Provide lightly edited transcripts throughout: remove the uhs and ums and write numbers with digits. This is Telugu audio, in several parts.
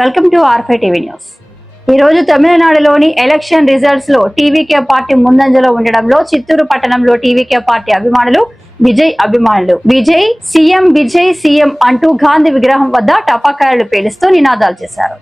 Welcome to R5 TV news. ఈ రోజు తమిళనాడులోని ఎలక్షన్ రిజల్ట్స్ లో టీవీకే పార్టీ ముందంజలో ఉండడంలో చిత్తూరు పట్టణంలో టీవీకే పార్టీ అభిమానులు విజయ్ సీఎం అంటూ గాంధీ విగ్రహం వద్ద టపాకాయలు పేలుస్తూ నినాదాలు చేశారు.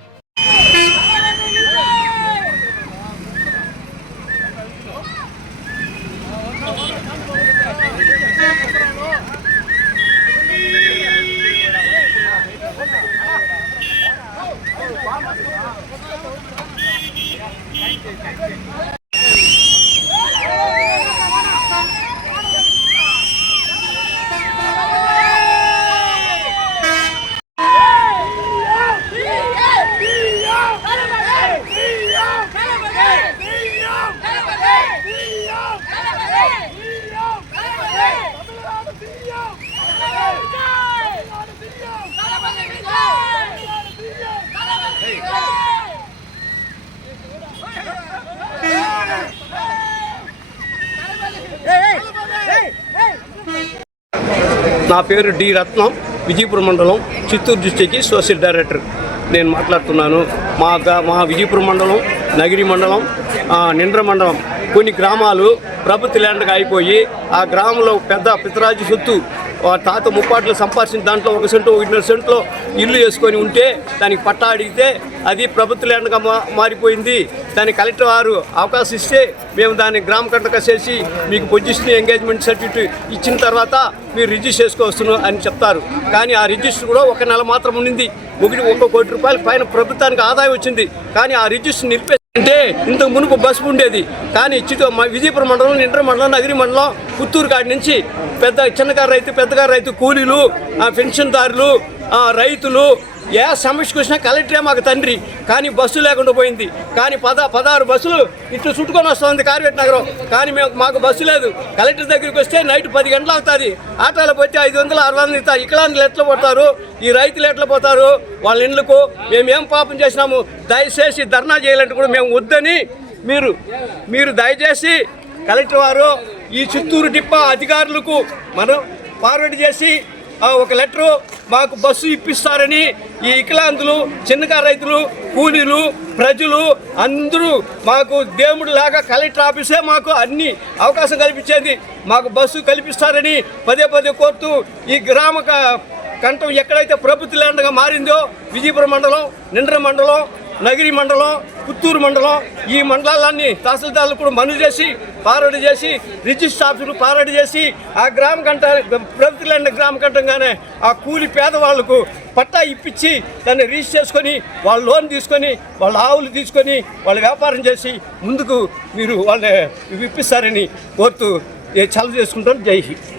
నా పేరు డి రత్నం, విజయపురం మండలం చిత్తూరు డిస్ట్రిక్ట్ సోషల్ డైరెక్టర్ నేను మాట్లాడుతున్నాను. మా విజయపురం మండలం, నగిరి మండలం, నిండ్ర మండలం కొన్ని గ్రామాలు ప్రభుత్వ ల్యాండ్గా అయిపోయి ఆ గ్రామంలో పెద్ద పితరాజు సొత్తు తాత ముప్పాట్లు సంపాదించిన దాంట్లో 1 సెంటు 1.5 సెంట్లో ఇల్లు వేసుకొని ఉంటే దానికి పట్టా అడిగితే అది ప్రభుత్వ ల్యాండ్గా మారిపోయింది. దాని కలెక్టర్ వారు అవకాశం ఇస్తే మేము దాన్ని గ్రామ కంటక చేసి మీకు పొజిషన్ ఎంగేజ్మెంట్ సర్టిఫికేట్ ఇచ్చిన తర్వాత మీరు రిజిస్టర్ చేసుకోవచ్చును అని చెప్తారు. కానీ ఆ రిజిస్టర్ కూడా 1 నెల మాత్రం ఉండింది. 1 కోటి రూపాయల పైన ప్రభుత్వానికి ఆదాయం వచ్చింది. కానీ ఆ రిజిస్టర్ నిలిపే అంటే ఇంతకు మునుపు బస్సు ఉండేది. కానీ విజయపురం మండలం, నిండ్ర మండలం, నగిరి మండలం, పుత్తూరు కాడి నుంచి చిన్నకారు రైతు, పెద్దగారు రైతు, కూలీలు, పెన్షన్దారులు, రైతులు ఏ సమస్యకు వచ్చినా కలెక్టరే మాకు తండ్రి. కానీ బస్సు లేకుండా పోయింది. కానీ 16 బస్సులు ఇట్లా చుట్టుకొని వస్తుంది కార్వేట్ నగరం. కానీ మాకు బస్సు లేదు. కలెక్టర్ దగ్గరికి వస్తే నైట్ 10 గంటలు అవుతుంది. ఆటోలో పోతే 500, 600 ఇస్తారు. వికలాంగులు ఎట్లా పోతారు? ఈ రైతులు ఎట్లా పోతారు? వాళ్ళ ఇండ్లకు మేమేం పాపం చేసినాము? దయచేసి ధర్నా చేయాలంటే కూడా మేము వద్దని మీరు దయచేసి కలెక్టర్ వారు ఈ చిత్తూరు డిపో అధికారులకు మనం ఫార్వర్డ్ చేసి ఒక లెటరు మాకు బస్సు ఇప్పిస్తారని ఈ వికలాంగులు, చిన్నకారు రైతులు, కూలీలు, ప్రజలు అందరూ మాకు దేవుడు లాగా కలెక్టర్ ఆఫీసే మాకు అన్ని అవకాశం కల్పించేది. మాకు బస్సు కల్పిస్తారని పదే కోరుతూ ఈ గ్రామ కంఠం ఎక్కడైతే ప్రభుత్వ ల్యాండ్గా మారిందో విజయపురం మండలం, నిండ్ర మండలం, నగిరి మండలం, పుత్తూరు మండలం ఈ మండలాలన్నీ తహసీల్దార్లు కూడా మను చేసి ఫార్వర్డ్ చేసి రిజిస్టర్ ఆఫీసులు ఫార్వర్డ్ చేసి ఆ గ్రామ కంట ప్రభుత్వ ల్యాండ్ గ్రామ కంఠంగానే ఆ కూలి పేదవాళ్లకు పట్టా ఇప్పించి దాన్ని రిజిస్టర్ చేసుకొని వాళ్ళు లోన్ తీసుకొని వాళ్ళ ఆవులు తీసుకొని వాళ్ళు వ్యాపారం చేసి ముందుకు మీరు వాళ్ళు ఇప్పిస్తారని కోరుతూ చలవ చేసుకుంటారు. జై హింద్.